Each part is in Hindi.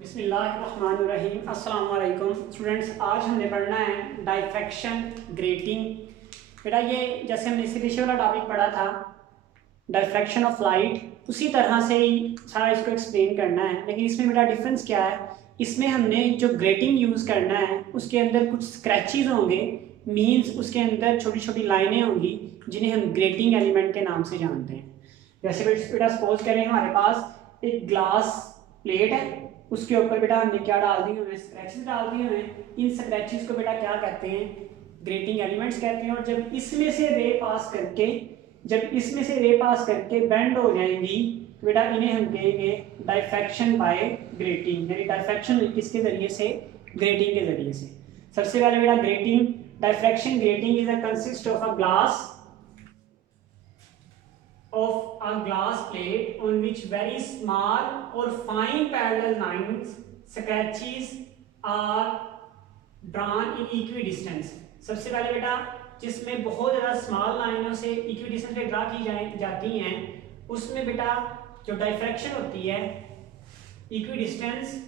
बिस्मिल्लाहिर्रहमानिर्रहीम। अस्सलाम वालेकुम स्टूडेंट्स, आज हमने पढ़ना है डाइफ्रैक्शन ग्रेटिंग। बेटा ये जैसे हमने इससे पीछे वाला टॉपिक पढ़ा था डाइफ्रैक्शन ऑफ लाइट, उसी तरह से ही सारा इसको एक्सप्लेन करना है। लेकिन इसमें बेटा डिफरेंस क्या है, इसमें हमने जो ग्रेटिंग यूज़ करना है उसके अंदर कुछ स्क्रैचेस होंगे, मीन्स उसके अंदर छोटी छोटी लाइनें होंगी जिन्हें हम ग्रेटिंग एलिमेंट के नाम से जानते हैं। जैसे बेटा सपोज करें हमारे पास एक ग्लास प्लेट है, उसके ऊपर बेटा हमने क्या डाल दिए हुए, स्क्रैचेस डाल दिए हुए हैं। इन स्क्रैचेस को बेटा क्या कहते हैं, ग्रेटिंग एलिमेंट्स कहते हैं। और जब इसमें से रे पास करके बेंड हो जाएंगी तो बेटा इन्हें हम कहेंगे डाइफ्रैक्शन बाय ग्रेटिंग, यानी डाइफ्रैक्शन किसके जरिए से, ग्रेटिंग के जरिए से। सबसे पहले बेटा grating, diffraction grating is a consist of a glass of a glass plate on which very small or fine parallel lines scratches are drawn in equidistance। सबसे पहले बेटा जिसमें बहुत ज़्यादा स्मॉल लाइनों से इक्विडिस्टेंस पे ड्रा की जाती हैं उसमें बेटा जो डाइफ्रैक्शन होती है, इक्विडिस्टेंस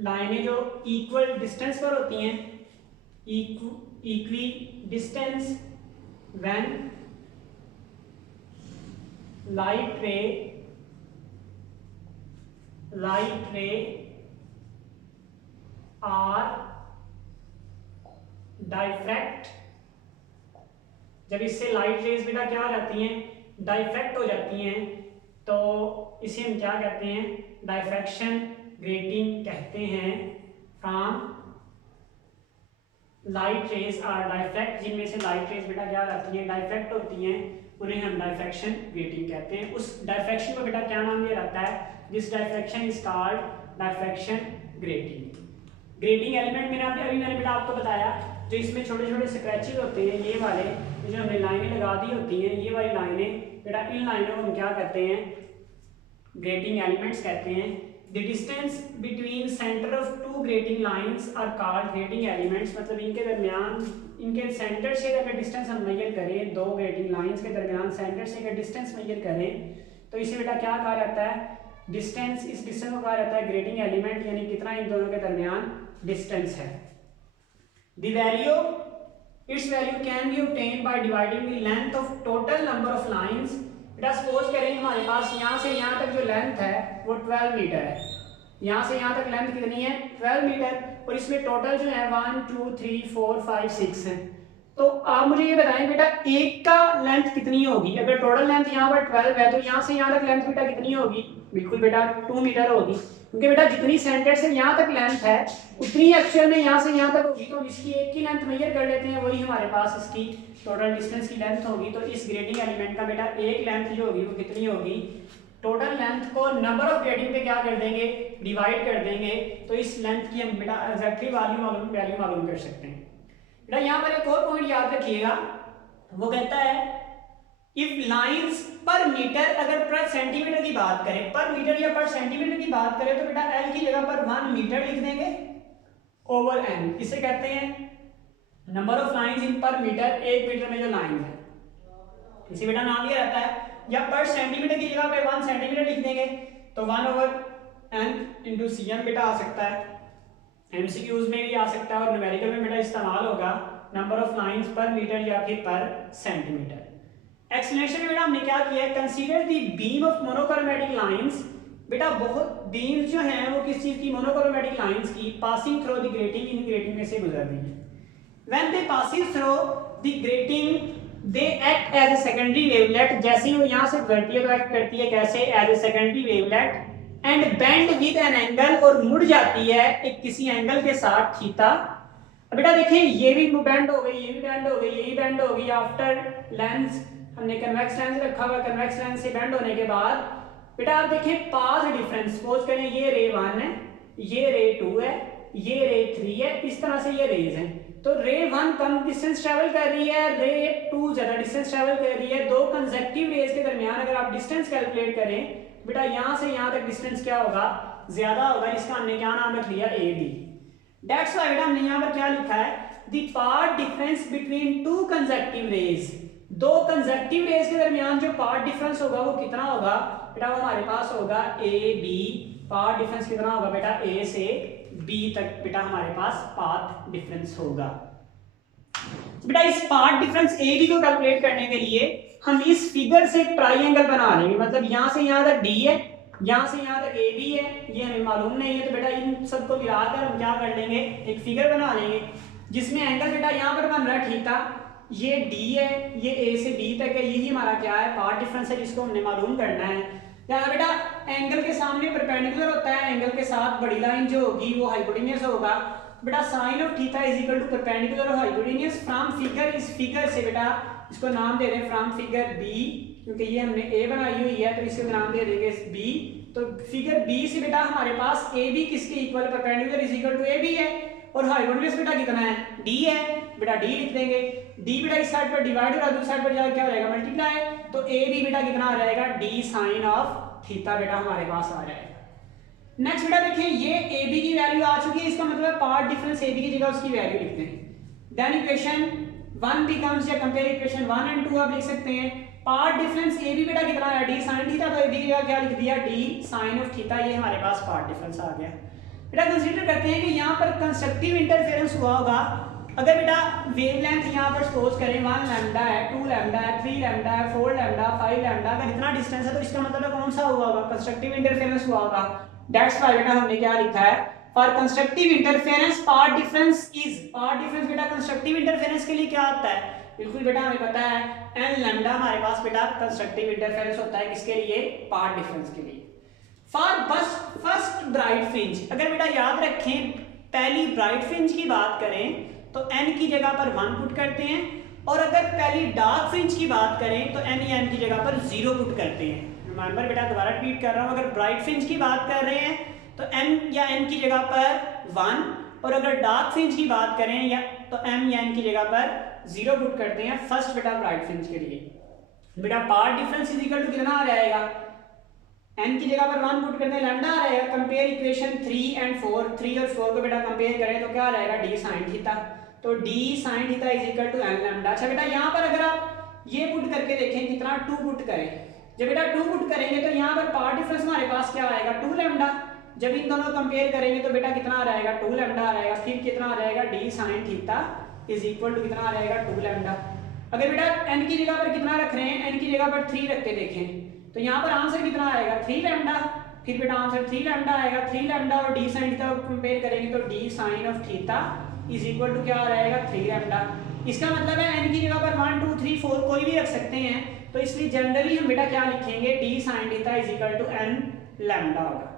लाइनें जो इक्वल डिस्टेंस पर होती हैं, equidistance when light ray are diffract। जब इससे लाइट रेज बेटा क्या हो जाती हैं, डाइफ्रैक्ट हो जाती हैं, तो इसे हम क्या कहते हैं, डाइफ्रैक्शन ग्रेटिंग कहते हैं। फ्रॉम लाइट रेज आर डाइफ्रैक्ट, जिनमें से लाइट रेज बेटा क्या हो जाती हैं, डाइफ्रैक्ट होती हैं, उन्हें हम डाइफ्रैक्शन ग्रेटिंग कहते हैं। उस डाइफ्रैक्शन को बेटा क्या नाम दिया जाता है, this diffraction is called diffraction grating. Grating element मैंने बेटा आपको बताया जो इसमें छोटे छोटे स्क्रैचेस होते हैं, ये वाले जो हमने लाइनें लगा दी होती हैं, ये वाली लाइनें बेटा, इन लाइनों को हम क्या कहते हैं, ग्रेटिंग एलिमेंट्स कहते हैं। The distance between centre of two grating lines are called grating elements. मतलब इनके दरमियान, इनके सेंटर से अगर डिस्टेंस हम मेजर करें, दो ग्रेटिंग लाइंस के दरमियान सेंटर से अगर डिस्टेंस मेजर करें तो इसे बेटा क्या कहा जाता है, डिस्टेंस। इस डिस्टेंस को कहा जाता है ग्रेटिंग एलिमेंट, यानी कितना इन दोनों के दरमियान डिस्टेंस है। The value, it's value can be obtained by dividing the length of total number of lines. बेटा सपोज करें हमारे पास यहाँ से यहाँ तक जो लेंथ है वो 12 मीटर है, यहाँ से यहाँ तक लेंथ कितनी है, 12 मीटर, और इसमें टोटल जो है 1 2 3 4 5 6 है। तो आप मुझे ये बताएं बेटा एक का लेंथ कितनी होगी, अगर टोटल लेंथ यहाँ पर 12 है तो यहाँ से यहाँ तक लेंथ बेटा कितनी होगी, बिल्कुल बेटा 2 मीटर होगी, क्योंकि बेटा जितनी सेंटर से यहाँ तक लेंथ है उतनी एक्चुअल में यहाँ से यहाँ तक होगी। तो इसकी एक की लेंथ मेजर कर लेते हैं, वही हमारे पास इसकी टोटल डिस्टेंस की लेंथ होगी। तो इस ग्रेटिंग एलिमेंट का बेटा एक लेंथ जो होगी वो कितनी होगी, टोटल लेंथ को नंबर ऑफ ग्रेटिंग पे क्या कर देंगे, डिवाइड कर देंगे, तो इस लेंथ की हम बेटा एग्जैक्टली वैल्यू मालूम कर सकते हैं। बेटा यहाँ पर एक और पॉइंट याद रखिएगा, वो कहता है इफ लाइंस पर मीटर, अगर पर सेंटीमीटर की बात करें, पर मीटर या पर सेंटीमीटर की बात करें तो बेटा एल की जगह पर 1 मीटर लिख देंगे ओवर एन। इसे कहते हैं नंबर ऑफ लाइंस इन पर मीटर, एक मीटर में जो लाइन है इसे बेटा नाम दिया जाता है। या पर सेंटीमीटर की जगह पे 1 सेंटीमीटर लिख देंगे तो 1 over N into C M बेटा आ सकता है, एमसीक्यूज में भी आ सकता है, और न्यूमेरिकल में बेटा इस्तेमाल होगा नंबर ऑफ लाइंस पर मीटर या फिर पर सेंटीमीटर। एक्सप्लेनेशन में बेटा हमने क्या किया है, consider the beam of monochromatic lines. बेटा बहुत बीम्स जो हैं वो किस चीज की, मोनोक्रोमेटिक लाइंस की, पासिंग थ्रू द ग्रेटिंग, इन ग्रेटिंग में से गुजर रही है। When they passing through the grating they act as a secondary wavelet. जैसे ही वो यहाँ से गुजरती है तो एक्ट करती है कैसे, as a secondary wavelet, and bend with an angle, और मुड़ जाती है एक किसी एंगल के साथ, थीटा। बेटा देखिए ये भी बेंड हो गई, ये भी बेंड हो गई, ये भी बेंड हो गई। आफ्टर लेंस हमने कन्वेक्स लेंस रखा हुआ, कन्वेक्स लेंस से बेंड होने के बाद बेटा आप देखिए पाथ डिफरेंस, सपोज करें ये रे 1 है, ये रे 2 है, ये रे 3 है, इस तरह से ये रेज हैं। तो रे 1 कम डिस्टेंस ट्रेवल कर रही है, रे 2 ज्यादा डिस्टेंस ट्रेवल कर रही है। दो कंसेक्टिव रेज के दरमियान अगर आप डिस्टेंस कैलकुलेट करें बेटा यहाँ से यहाँ तक डिस्टेंस क्या होगा, ज्यादा होगा, इसका हमने क्या नाम रख लिया, ए बी। दैट्स व्हाई बेटा हमने यहाँ पर क्या लिखा है, the path difference between two consecutive rays दो कंसेक्टिव रेज के दरमियान जो पाथ डिफरेंस होगा वो कितना होगा बेटा, वो हमारे पास होगा ए बी। पाथ डिफरेंस कितना होगा बेटा, ए से बी तक बेटा हमारे पास पाथ डिफरेंस होगा। बेटा इस पाथ डिफरेंस ए बी को कैलकुलेट करने के लिए हम इस फिगर से एक ट्राइंगल बना लेंगे। मतलब यहां से यहां तक डी है, यहां से यहां तक ए बी है, ये हमें मालूम नहीं है, तो बेटा इन सबको मिलाकर हम क्या कर लेंगे, एक फिगर बना लेंगे जिसमें एंगल बेटा यहां पर बन रहा है थीटा, ये डी है, ये ए से बी तक है, यही हमारा क्या है, पाथ डिफरेंस है जिसको हमने मालूम करना है। यहाँ बेटा एंगल के सामने परपेंडिकुलर होता है, एंगल के साथ बड़ी लाइन जो होगी वो हाइपोटेन्यूस होगा। बेटा sine of theta is equal to perpendicular और हाइपोटेन्यूस फ्रॉम फिगर। इस फिगर से बेटा इसको नाम दे रहे हैं फ्रॉम फिगर बी, क्योंकि ये हमने ए बनाई हुई है तो इसको नाम दे देंगे बी। तो फिगर बी से बेटा हमारे पास ए बी किसके equal, perpendicular is equal to A B है, और हाइपोटेन्यूस बेटा कितना है, डी है। बेटा डी लिख देंगे, डी बेटा इस साइड पर डिवाइड होगा, दूसरी साइड पर जाकर क्या हो जाएगा, मल्टीप्लाई। तो ए बी बेटा कितना आ जाएगा, डी साइन ऑफ थीटा बेटा हमारे पास आ जाएगा। नेक्स्ट बेटा देखिए, ये ए बी की वैल्यू आ चुकी है, इसका मतलब पार्ट डिफरेंस ए बी की जगह उसकी वैल्यू लिखते हैं। देन इक्वेशन 1 बिकम्स, या कंपेयर इक्वेशन 1 एंड 2 आप लिख सकते हैं। पार्ट डिफरेंस ए बी बेटा कितना है, डी साइन थीटा, तो ए बी की जगह क्या लिख दिया, डी साइन ऑफ थीटा, ये हमारे पास पार्ट डिफरेंस आ गया। बेटा कंसीडर करते हैं कि यहाँ पर कंस्ट्रक्टिव इंटरफेरेंस हुआ होगा। अगर बेटा वेवलेंथ यहाँ पर सपोज करें 1 लैम्डा है, 2 लैम्डा है, 3 लैम्डा है, 4 लैम्डा, 5 लैम्डा, अगर इतना डिस्टेंस है तो इसका मतलब कौन सा हुआ होगा, कंस्ट्रक्टिव इंटरफेरेंस हुआ होगा। दैट्स व्हाई बेटा हमने क्या लिखा है, for constructive interference part difference is, path difference बेटा कंस्ट्रक्टिव इंटरफेरेंस के लिए क्या आता है, बिल्कुल बेटा हमें पता है एन लैम्डा हमारे पास बेटा कंस्ट्रक्टिव इंटरफेरेंस होता है, किसके लिए, पार्ट डिफरेंस के लिए। फॉर बस फर्स्ट ब्राइट फ्रिंज, अगर बेटा याद रखें पहली ब्राइट फ्रिंज की बात करें तो n की जगह पर 1 पुट करते हैं, और अगर पहली डार्क फ्रिंज की बात करें तो n या n की जगह पर 0 पुट करते हैं। रिमेंबर बेटा दोबारा रिपीट कर रहा हूं, अगर ब्राइट फ्रिंज की बात कर रहे हैं तो n या n की जगह पर 1, और अगर डार्क फ्रिंज की बात करें या तो m या n की जगह पर 0 पुट करते हैं फर्स्ट बेटा ब्राइट फ्रिंज के लिए। बेटा part difference is equal to कितना आ जाएगा, n की जगह पर 1 पुट करने लैम्डा आ जाएगा। कंपेयर इक्वेशन 3 एंड 4, 3 और 4 को बेटा कंपेयर करें तो क्या आ जाएगा, d sin थीटा, तो d sin theta is equal to n lambda. अच्छा बेटा यहाँ पर अगर आप ये पुट करके देखें कितना, 2 पुट करें, जब बेटा 2 पुट करेंगे तो यहाँ पर पार्ट डिफरेंस हमारे पास क्या आएगा, 2 लैम्डा। जब इन दोनों कंपेयर करेंगे तो बेटा कितना आ जाएगा, 2 लैम्डा आ जाएगा। फिर कितना आ जाएगा, d sin theta is equal to कितना आ जाएगा, 2 लैम्डा। अगर बेटा n की जगह पर कितना रख रहे हैं, n की जगह पर 3 रख के देखें तो यहाँ पर आंसर कितना आएगा, 3 लैम्डा। फिर बेटा आंसर 3 लैम्डा आएगा, 3 लैम्डा और d sin थीटा को कंपेयर करेंगे तो d sin of theta is equal to क्या आ जाएगा, 3 लैम्डा। इसका मतलब है n की जगह पर 1 2 3 4 कोई भी रख सकते हैं, तो इसलिए जनरली हम बेटा क्या लिखेंगे, d sin theta is equal to n lambda होगा।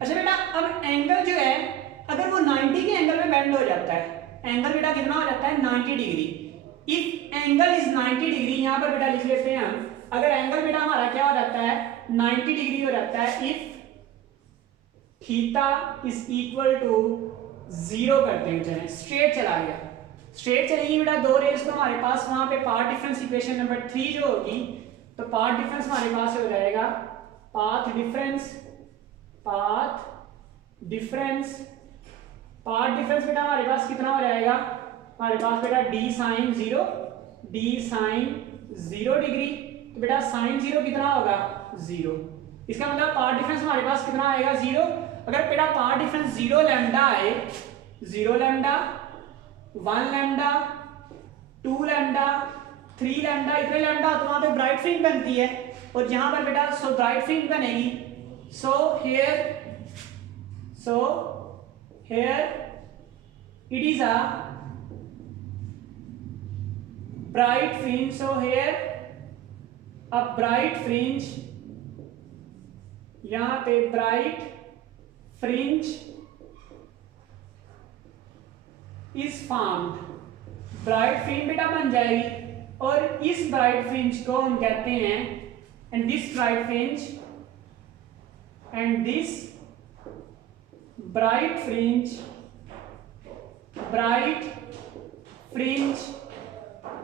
अच्छा बेटा अब एंगल जो है अगर वो 90 के एंगल में बेंड हो जाता है, एंगल बेटा कितना हो जाता है, 90 degree. If angle is 90 degree, यहाँ पर बेटा लिख लेते हैं हम, अगर एंगल बेटा हमारा क्या हो जाता है, 90 डिग्री हो जाता है, if theta is equal to 0 करते हैं, चलें स्ट्रेट चला गया, स्ट्रेट चलेगी बेटा दो रेस, तो हमारे पास वहां पे पाथ डिफरेंस इक्वेशन नंबर 3 जो होगी, तो पाथ डिफरेंस हमारे पास हो जाएगा path difference, path difference, path difference बेटा हमारे पास कितना हो जाएगा, हमारे पास बेटा d sin 0, d sin 0 degree, तो बेटा sin 0 कितना होगा, 0। इसका मतलब पाथ डिफरेंस हमारे पास कितना आएगा, 0। अगर बेटा पाथ डिफरेंस 0 लैम्डा आए, 0 लैम्डा, 1 लैम्डा, 2 लैम्डा, 3 लैम्डा, इतने लैम्डा तो वहां पे ब्राइट फ्रिंज बनती है, और जहां पर बेटा सो ब्राइट फ्रिंज बनेगी, so here it is a bright fringe, so here a bright fringe, यहां पे bright fringe is formed, bright fringe बेटा बन जाएगी, और इस bright fringe को हम कहते हैं, and this bright fringe and this bright fringe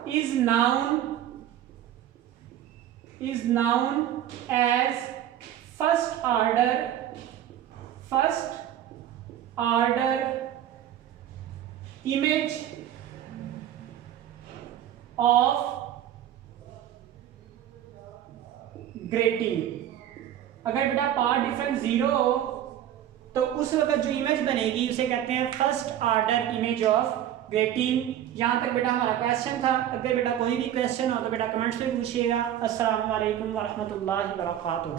is known as first order image of grating. अगर बेटा पाथ डिफरेंस 0 हो तो उस वक्त जो इमेज बनेगी उसे कहते हैं first order image of grating. यहाँ तक बेटा हमारा क्वेश्चन था। अगर बेटा कोई भी क्वेश्चन हो तो बेटा कमेंट्स में पूछिएगा। अस्सलाम वालेकुम वरहमतुल्लाहि वबरकातुहू।